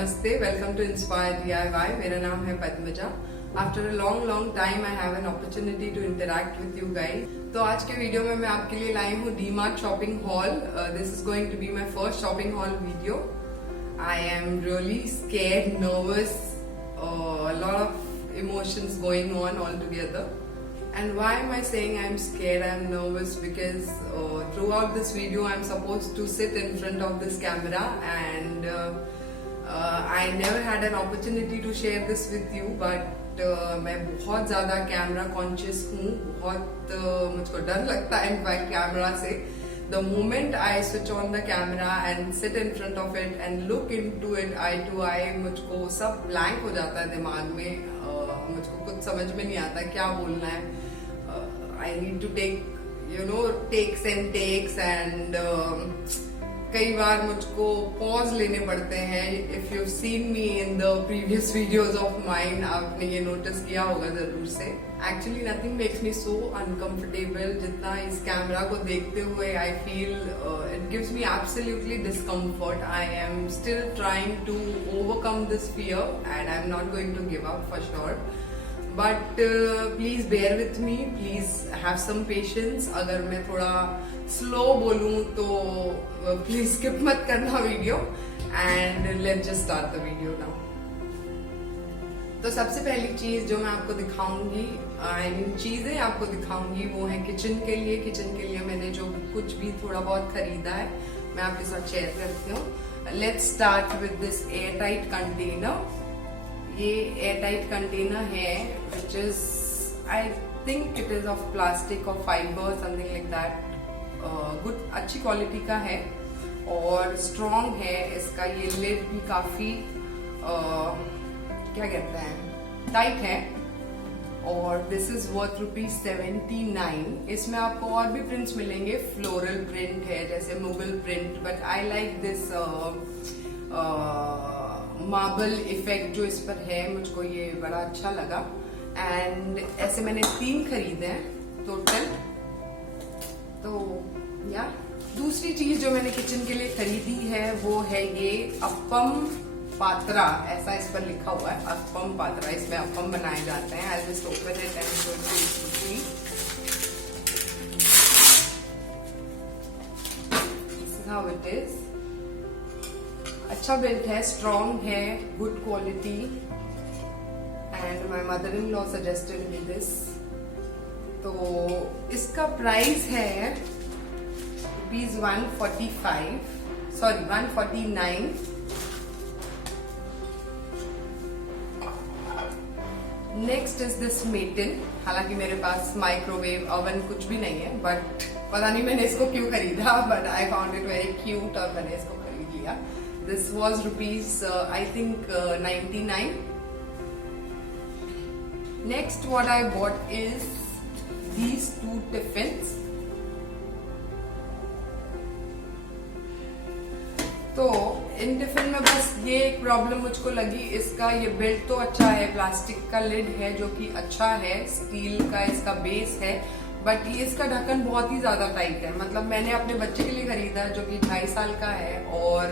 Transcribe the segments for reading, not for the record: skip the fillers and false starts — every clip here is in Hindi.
Namaste, welcome to Inspire DIY. मेरा नाम है Padmaja. After a long time I have an opportunity to interact with you guys. तो आज के वीडियो में मैं आपके लिए लाई हूँ DMart shopping haul. This is going to be my first shopping haul video. I am really scared, nervous, a lot of emotions going on all together. And why am I saying I'm scared, I'm nervous? Because throughout this video I'm supposed to sit in front of this camera and I never had an opportunity to share this with you, but मैं बहुत ज़्यादा कैमरा कॉन्शियस हूँ, बहुत मुझको डर लगता है इनफैक्ट कैमरा से. The moment I switch on the camera and sit in front of it and look into it eye to eye, मुझको सब blank हो जाता है दिमाग में. मुझको कुछ समझ में नहीं आता क्या बोलना है. I need to take takes and takes and कई बार मुझको पॉज लेने पड़ते हैं. If you've seen me in the previous videos of mine, आपने ये नोटिस किया होगा जरूर से. Actually nothing makes me so uncomfortable जितना इस कैमरा को देखते हुए I feel it gives me absolutely discomfort. I am still trying to overcome this fear and I'm not going to give up for sure. But please bear with me, please have some patience. अगर मैं थोड़ा स्लो बोलूं तो प्लीज स्किप मत करना video. And let's just start the video now. तो सबसे पहली चीज जो मैं आपको दिखाऊंगी, चीजें आपको दिखाऊंगी वो है किचन के लिए. किचन के लिए मैंने जो कुछ भी थोड़ा बहुत खरीदा है मैं आपके साथ शेयर करती हूँ. Let's start with this airtight container. ये एयर टाइट कंटेनर है which is I think it is of plastic और fibre something like that. Good अच्छी क्वालिटी का है और स्ट्रॉन्ग है. इसका ये लिड भी काफी क्या कहते हैं टाइट है. और दिस इज वर्थ ₹79. इसमें आपको और भी प्रिंट्स मिलेंगे. फ्लोरल प्रिंट है जैसे Mughal print, but I like this marble effect जो इस पर है, मुझको ये बड़ा अच्छा लगा. एंड ऐसे मैंने 3 खरीदे हैं टोटल. तो या दूसरी चीज जो मैंने किचन के लिए खरीदी है वो है ये अप्पम पात्रा. ऐसा इस पर लिखा हुआ है अप्पम पात्रा. इसमें अप्पम बनाए जाते हैं. I just open it and show you. This is how it is. अच्छा बिल्ट है, स्ट्रॉन्ग है, good quality. And my mother in law suggested me this. तो इसका प्राइस है ₹149. Next is this metal. हालांकि मेरे पास माइक्रोवेव ओवन कुछ भी नहीं है, बट पता नहीं मैंने इसको क्यों खरीदा, but I found it very cute और मैंने इसको खरीद लिया. This was rupees I think 99. Next what I bought is these 2 tiffins. तो इन टिफिन में बस ये एक प्रॉब्लम मुझको लगी. इसका ये बिल्ड तो अच्छा है, प्लास्टिक का लिड है जो कि अच्छा है, स्टील का इसका बेस है, बट ये इसका ढक्कन बहुत ही ज्यादा टाइट है. मतलब मैंने अपने बच्चे के लिए खरीदा जो कि 2.5 साल का है और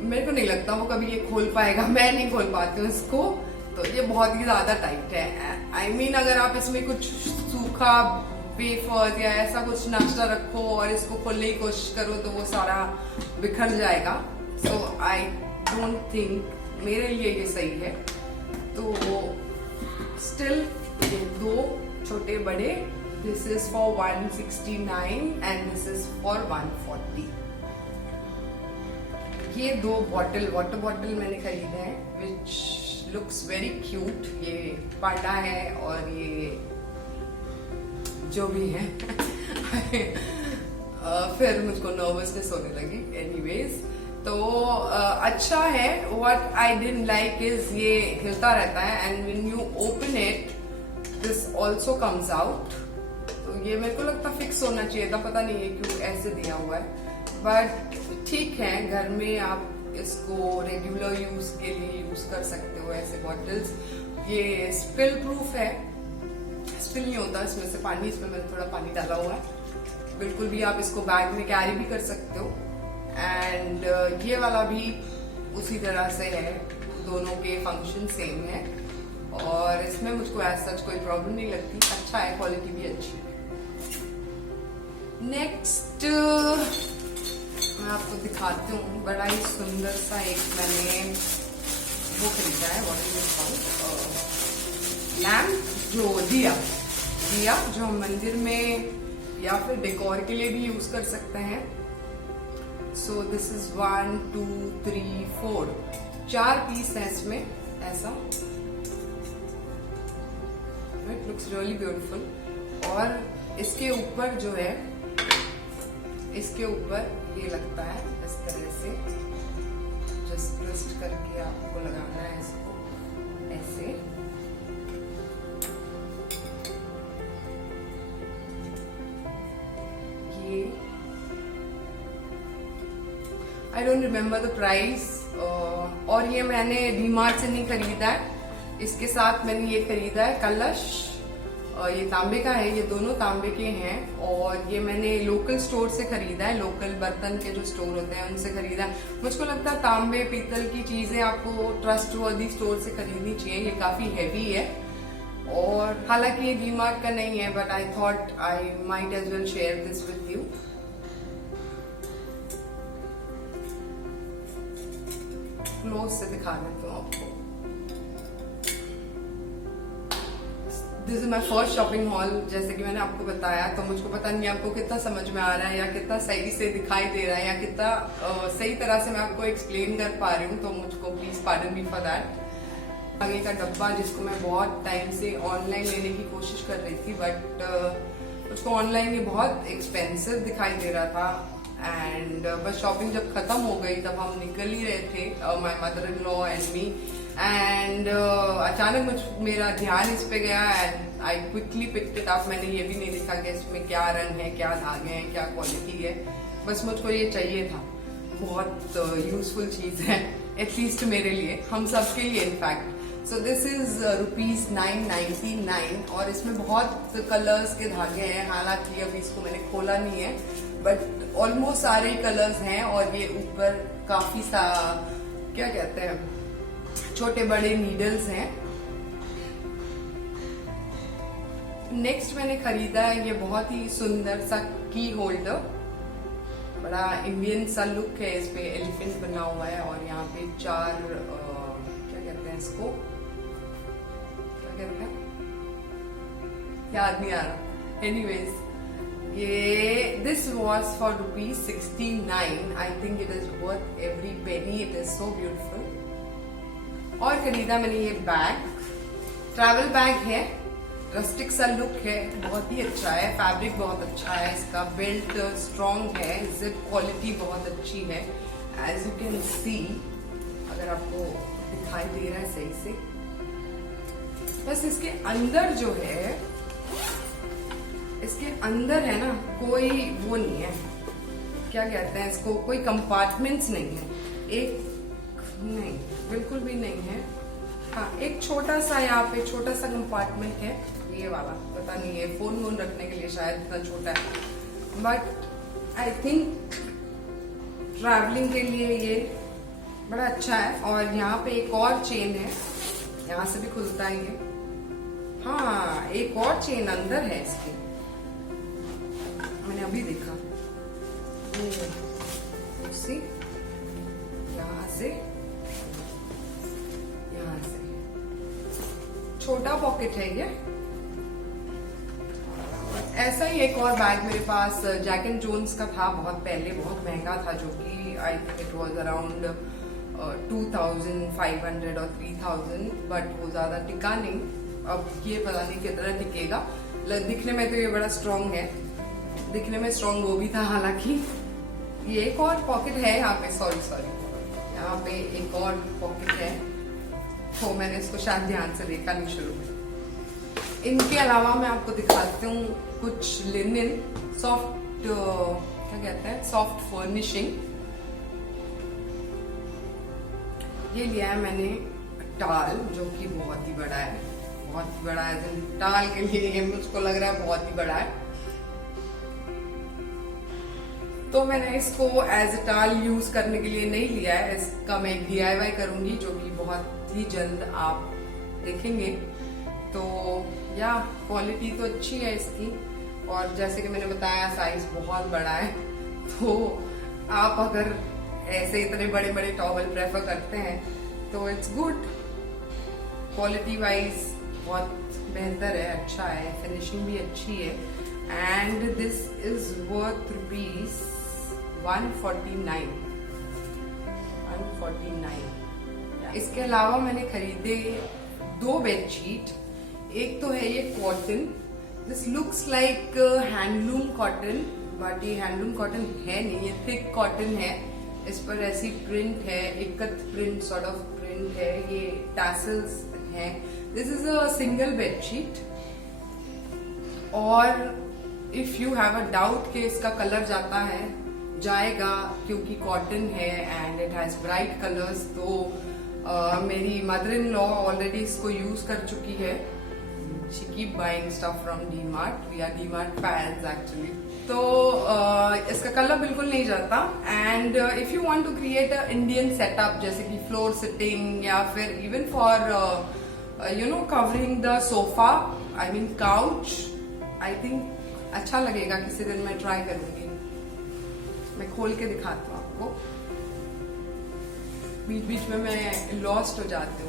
मेरे को नहीं लगता वो कभी ये खोल पाएगा. मैं नहीं खोल पाती हूँ इसको. तो ये बहुत ही ज्यादा टाइट है. I mean, अगर आप इसमें कुछ सूखा वेफर या ऐसा कुछ नाश्ता रखो और इसको खोलने की कोशिश करो तो वो सारा बिखर जाएगा. सो आई डोंट थिंक मेरे लिए ये सही है. तो स्टिल ये 2 छोटे बड़े. This is for 169 and this is for 140. ये 2 वाटर बॉटल मैंने खरीदे हैं विच लुक्स वेरी क्यूट. ये पांडा है और ये जो भी है. फिर मुझको नर्वसनेस होने लगी. एनीवेज तो अच्छा है. What I didn't like is ये हिलता रहता है and when you open it this also comes out. तो ये मेरे को लगता फिक्स होना चाहिए था, पता नहीं है क्यों ऐसे दिया हुआ है. बट ठीक है, घर में आप इसको रेगुलर यूज के लिए यूज कर सकते हो ऐसे बॉटल्स. ये स्पिल प्रूफ है, स्पिल नहीं होता इसमें से पानी. इसमें मैंने थोड़ा पानी डाला हुआ है. बिल्कुल भी आप इसको बैग में कैरी भी कर सकते हो. एंड ये वाला भी उसी तरह से है, दोनों के फंक्शन सेम है और इसमें मुझको एज सच कोई प्रॉब्लम नहीं लगती। अच्छा है, क्वालिटी भी अच्छी है। नेक्स्ट मैं आपको दिखाती हूँ, बड़ा ही सुंदर सा एक मैंने वो खरीदा है, what is it called, lamp, जो दिया जो हम मंदिर में या फिर डेकोर के लिए भी यूज कर सकते हैं। सो दिस इज 1 2 3 4 4 पीस है इसमें ऐसा। It looks really beautiful. और इसके ऊपर जो है, इसके ऊपर ये लगता है इस तरह से, जस्ट ट्विस्ट करके आपको लगाना है इसको ऐसे। ये I don't remember the price, और ये मैंने डीमार्ट से नहीं खरीदा है। इसके साथ मैंने ये खरीदा है कलश, ये तांबे का है, ये दोनों तांबे के हैं और ये मैंने लोकल स्टोर से खरीदा है। लोकल बर्तन के जो स्टोर होते हैं उनसे खरीदा है। मुझको लगता है तांबे पीतल की चीजें आपको ट्रस्टवर्दी स्टोर से खरीदनी चाहिए। ये काफी हैवी है और हालांकि ये डीमार्ट का नहीं है, but I thought I might as well share this with you. Close से दिखा देती हूँ आपको। This is my first shopping haul. जैसे कि मैंने आपको बताया, तो मुझको पता नहीं आपको कितना समझ में आ रहा है या कितना सही से दिखाई दे रहा है या कितना सही तरह से मैं आपको एक्सप्लेन कर पा रही हूँ, तो मुझको please pardon me for that. आगे का डब्बा जिसको मैं बहुत टाइम से ऑनलाइन लेने की कोशिश कर रही थी, बट उसको ऑनलाइन ये बहुत एक्सपेंसिव दिखाई दे रहा था। एंड बस शॉपिंग जब खत्म हो गई तब हम निकल ही रहे थे, my mother in law and me, and अचानक मेरा ध्यान इस पे गया and I quickly picked it up. मैंने ये भी नहीं देखा कि इसमें क्या रंग है, क्या धागे हैं, क्या क्वालिटी है, बस मुझको ये चाहिए था। बहुत यूजफुल चीज है, एटलीस्ट मेरे लिए, हम सबके लिए इनफैक्ट। सो दिस इज ₹999 और इसमें बहुत कलर्स के धागे हैं। हालांकि अभी इसको मैंने खोला नहीं है, बट ऑलमोस्ट सारे कलर्स हैं और ये ऊपर काफी सा क्या कहते हैं, छोटे बड़े नीडल्स हैं। नेक्स्ट मैंने खरीदा है ये बहुत ही सुंदर सा की होल्डर। बड़ा इंडियन सा लुक है, इस पे एलिफेंट बना हुआ है और यहाँ पे 4 क्या कहते हैं इसको, क्या कहते हैं, याद नहीं आ रहा। एनीवेज, ये this was for ₹69। I think it is worth every penny, it is so beautiful. और खरीदा मैंने ये बैग, ट्रैवल बैग है, रस्टिक सा लुक है, बहुत ही अच्छा है, फैब्रिक बहुत अच्छा है, इसका बेल्ट स्ट्रॉन्ग है, जिप क्वालिटी बहुत अच्छी है, एज यू कैन सी। अगर आपको दिखाई दे रहा है सही से, बस इसके अंदर जो है, इसके अंदर है ना, कोई वो नहीं है, क्या कहते हैं इसको, कोई कंपार्टमेंट्स नहीं है, एक नहीं, बिल्कुल भी नहीं है। हाँ, एक छोटा सा यहाँ पे छोटा सा कंपार्टमेंट है, ये वाला, पता नहीं है फोन वोन रखने के लिए शायद इतना छोटा है, बट आई थिंक ट्रैवलिंग के लिए ये बड़ा अच्छा है। और यहाँ पे एक और चेन है, यहाँ से भी खुलता है ये। हाँ, एक और चेन अंदर है इसकी, मैंने अभी देखा। सी, यहाँ से छोटा पॉकेट है ये। ऐसा ही एक और बैग मेरे पास जैक एंड जोन्स का था, बहुत पहले, बहुत महंगा था, जो कि आई थिंक इट वाज अराउंड 2500 और 3000, बट वो ज्यादा टिका नहीं। अब ये पता नहीं कितना टिकेगा। दिखने में तो ये बड़ा स्ट्रॉन्ग है, दिखने में स्ट्रॉन्ग वो भी था। हालांकि ये एक और पॉकेट है यहाँ पे, सॉरी यहाँ पे एक और पॉकेट है, तो मैंने इसको शायद ध्यान से देखा नहीं शुरू में। इनके अलावा मैं आपको दिखाती हूँ कुछ लिनन, सॉफ्ट, क्या कहते हैं, सॉफ्ट फर्निशिंग। ये लिया है मैंने टाल, जो कि बहुत ही बड़ा है, बहुत ही बड़ा है। टाल के लिए ये मुझको लग रहा है बहुत ही बड़ा है। तो मैंने इसको एज अ टाल यूज करने के लिए नहीं लिया है, इसका मैं DIY करूंगी जो कि बहुत ही जल्द आप देखेंगे। तो या क्वालिटी तो अच्छी है इसकी, और जैसे कि मैंने बताया साइज बहुत बड़ा है, तो आप अगर ऐसे इतने बड़े बड़े टॉवल प्रेफर करते हैं तो इट्स गुड। क्वालिटी वाइज बहुत बेहतर है, अच्छा है, फिनिशिंग भी अच्छी है। And this is worth rupees 149। इसके अलावा मैंने खरीदे 2 बेडशीट। एक तो है ये cotton, this looks like handloom cotton, but ये हैंडलूम कॉटन है नहीं, ये थिक कॉटन है। इस पर ऐसी प्रिंट है, एकत प्रिंट सॉर्ट ऑफ प्रिंट है, ये टैसल्स है। This is a single bedsheet. और if you have a doubt कि इसका कलर जाएगा क्योंकि कॉटन है and it has bright colours, तो मेरी मदर इन लॉ ऑलरेडी इसको यूज कर चुकी है। She keep buying stuff from DMart, we are DMart fans actually. तो इसका कलर बिल्कुल नहीं जाता। And if you want to create a Indian setup जैसे कि फ्लोर सिटिंग या फिर even for covering the sofa, I mean couch, I think अच्छा लगेगा। किसी दिन मैं ट्राई करूंगी, मैं खोल के दिखाती हूँ आपको, बीच बीच में मैं लॉस्ट हो जाती हूँ।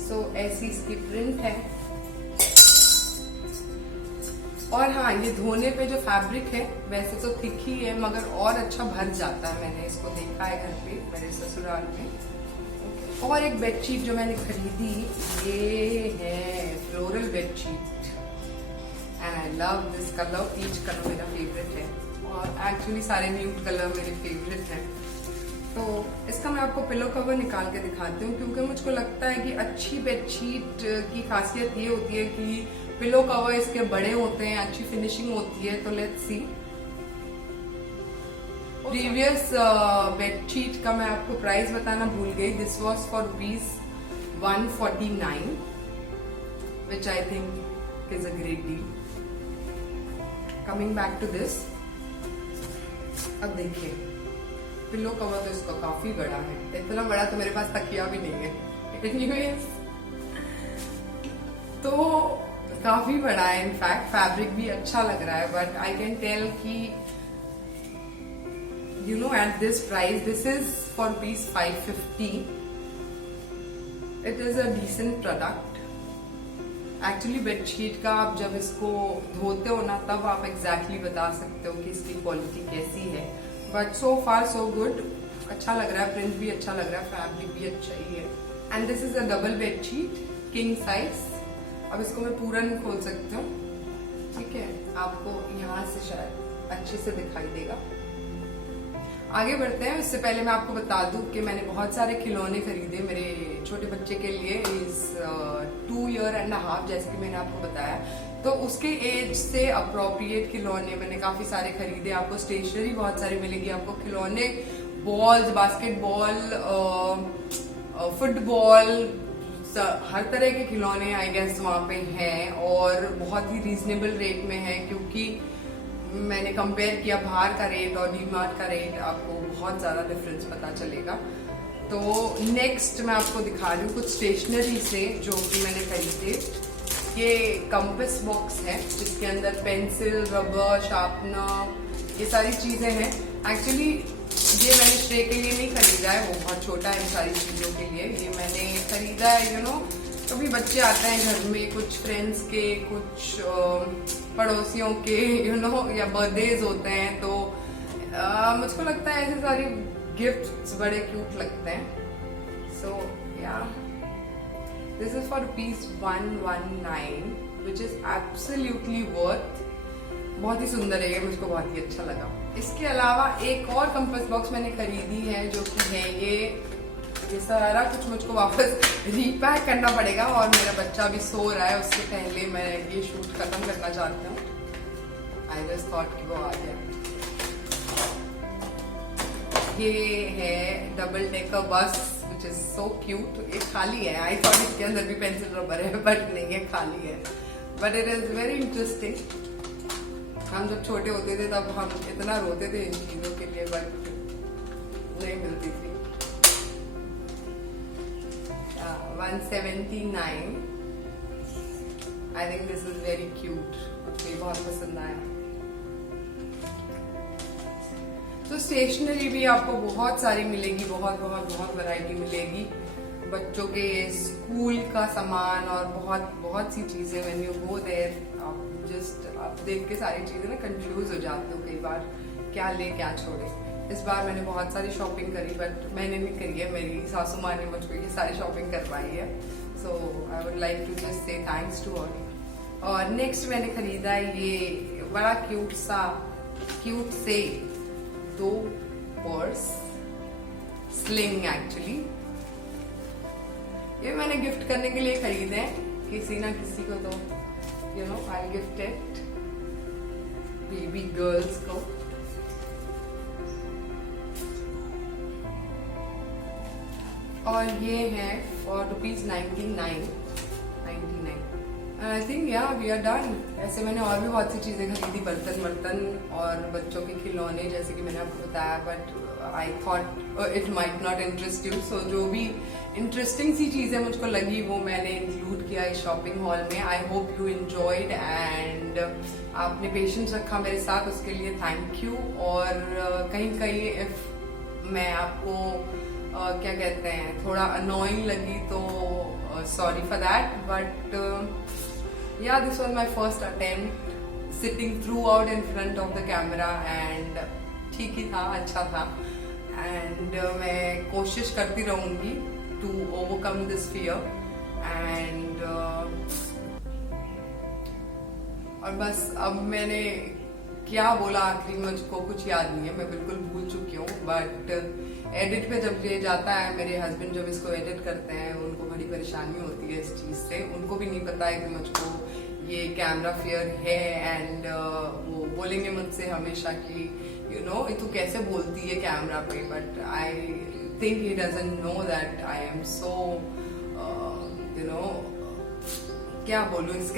सो ऐसी इसकी प्रिंट है। और हाँ, ये धोने पे जो फैब्रिक है वैसे तो थिक ही है, मगर और अच्छा भर जाता है। मैंने इसको देखा है घर पे मेरे ससुराल में। और एक बेडशीट जो मैंने खरीदी, ये है floral bedsheet and I love this colour. Peach colour मेरा फेवरेट है, और एक्चुअली सारे न्यूड कलर मेरे फेवरेट हैं। तो इसका मैं आपको पिलो कवर निकाल के दिखाती हूँ, क्योंकि मुझको लगता है कि अच्छी बेडशीट की खासियत ये होती है कि पिलो कवर इसके बड़े होते हैं, अच्छी फिनिशिंग होती है। तो लेट्स सी। प्रीवियस बेडशीट का मैं आपको प्राइस बताना भूल गई। This was for rupees 149, which I think is a great deal. Coming back to this, अब देखिए पिलो कवर तो इसका काफी बड़ा है। इतना बड़ा तो मेरे पास तकिया भी नहीं है। Anyways, तो काफी बड़ा है, इनफैक्ट फैब्रिक भी अच्छा लग रहा है। बट आई कैन टेल कि you know at this price, this is for rupees 550। It is a decent product. Actually bedsheet का आप जब इसको धोते हो ना, तब आप एग्जैक्टली बता सकते हो कि इसकी क्वालिटी कैसी है। But so far so good, अच्छा लग रहा है, प्रिंट भी अच्छा लग रहा है, फैब्रिक भी अच्छा ही है। And this is a double bedsheet, king size. अब इसको मैं पूरा नहीं खोल सकती हूँ, ठीक है, आपको यहाँ से शायद अच्छे से दिखाई देगा। आगे बढ़ते हैं। उससे पहले मैं आपको बता दूं कि मैंने बहुत सारे खिलौने खरीदे मेरे छोटे बच्चे के लिए। Is 2 year and a half, जैसे कि मैंने आपको बताया। तो उसके एज से अप्रोप्रिएट खिलौने मैंने काफी सारे खरीदे। आपको स्टेशनरी बहुत सारी मिलेगी, आपको खिलौने, बॉल्स, बास्केटबॉल, फुटबॉल, हर तरह के खिलौने आई गेस वहाँ पे हैं, और बहुत ही रीजनेबल रेट में है। क्योंकि मैंने कंपेयर किया बाहर का रेट और डीमार्ट का रेट, आपको बहुत ज्यादा डिफरेंस पता चलेगा। तो नेक्स्ट मैं आपको दिखा रही हूँ कुछ स्टेशनरी से जो कि मैंने खरीदे। ये कंपास बॉक्स है जिसके अंदर पेंसिल, रबर, शार्पनर, ये सारी चीजें हैं। एक्चुअली ये मैंने श्रेय के लिए नहीं खरीदा है, वो बहुत छोटा है इन सारी चीजों के लिए। ये मैंने खरीदा है, यू नो, कभी बच्चे आते हैं घर में, कुछ फ्रेंड्स के, कुछ पड़ोसियों के, यू नो, या बर्थडेज होते हैं, तो मुझको लगता है ऐसे सारे गिफ्ट्स बड़े क्यूट लगते हैं। सो या this is for rupees 119, which is absolutely worth. बहुत ही सुंदर है ये, मुझको बहुत ही अच्छा लगा। इसके अलावा एक और कंपास बॉक्स मैंने खरीदी है, जो कि है ये सारा कुछ मुझको वापस रीपैक करना पड़ेगा, और मेरा बच्चा भी सो रहा है, उससे पहले मैं ये शूट खत्म करना चाहती हूँ। आई जस्ट थॉट कि वो आ गया। ये है double decker bus, which is so cute. ये खाली है, आई थॉट इसके अंदर भी पेंसिल रबर है, बट नहीं है, खाली है। But it is very interesting. हम जब छोटे होते थे तब हम इतना रोते थे इन चीजों के लिए, बट नहीं मिलती थी। 179। I think this is very cute, मुझे बहुत पसंद आया। तो स्टेशनरी भी आपको बहुत सारी मिलेगी, बहुत बहुत बहुत वैरायटी मिलेगी, बच्चों के स्कूल का सामान और बहुत बहुत सी चीजें। व्हेन यू गो देयर आप देख के सारी चीजें ना कंफ्यूज हो जाते हो कई बार, क्या ले क्या छोड़े। इस बार मैंने बहुत सारी शॉपिंग करी, बट मैंने नहीं करी है, मेरी सासू माँ ने मुझको ये सारी शॉपिंग करवाई है। So I would like to just say thanks to her. और नेक्स्ट मैंने खरीदा ये बड़ा क्यूट से 2 पर्स, स्लिंग एक्चुअली। ये मैंने गिफ्ट करने के लिए खरीदे हैं, किसी ना किसी को तो you know I gift it, baby girls को। और ये है फॉर ₹99। आई थिंक या वी आर डन। ऐसे मैंने और भी बहुत सी चीजें खरीदी, बर्तन और बच्चों के खिलौने, जैसे कि मैंने आपको बताया, but I thought it might not interest you. So जो भी इंटरेस्टिंग सी चीजें मुझको लगी वो मैंने इंक्लूड किया इस शॉपिंग हॉल में। I hope you enjoyed and आपने पेशेंस रखा मेरे साथ, उसके लिए थैंक यू। और कहीं इफ मैं आपको क्या कहते हैं थोड़ा अनोइंग लगी तो सॉरी फॉर दैट, बट या this was my first attempt sitting through out in front of the camera, and ठीक ही था, अच्छा था। एंड मैं कोशिश करती रहूंगी to overcome this fear. And और बस अब मैंने क्या बोला आखिरी मुझको कुछ याद नहीं है, मैं बिल्कुल भूल चुकी हूँ। बट एडिट पे जब ये जाता है, मेरे हस्बैंड जब इसको एडिट करते हैं उनको बड़ी परेशानी होती है इस चीज से। उनको भी नहीं पता है कि मुझको ये कैमरा फियर है, एंड वो बोलेंगे मुझसे हमेशा कि यू नो तू कैसे बोलती है कैमरा पे। But I think he doesn't know that I am so you know क्या बोलूं इस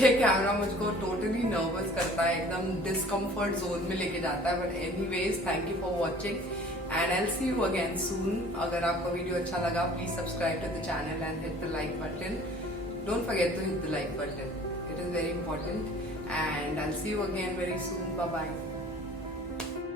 ये कैमरा मुझको टोटली नर्वस करता है, एकदम डिस्कम्फर्ट जोन में लेके जाता है। But anyways thank you for watching and I will see you again soon. अगर आपको वीडियो अच्छा लगा please subscribe to the channel and hit the like button. Don't forget to hit the like button, it is very important. And I will see you again very soon. Bye bye.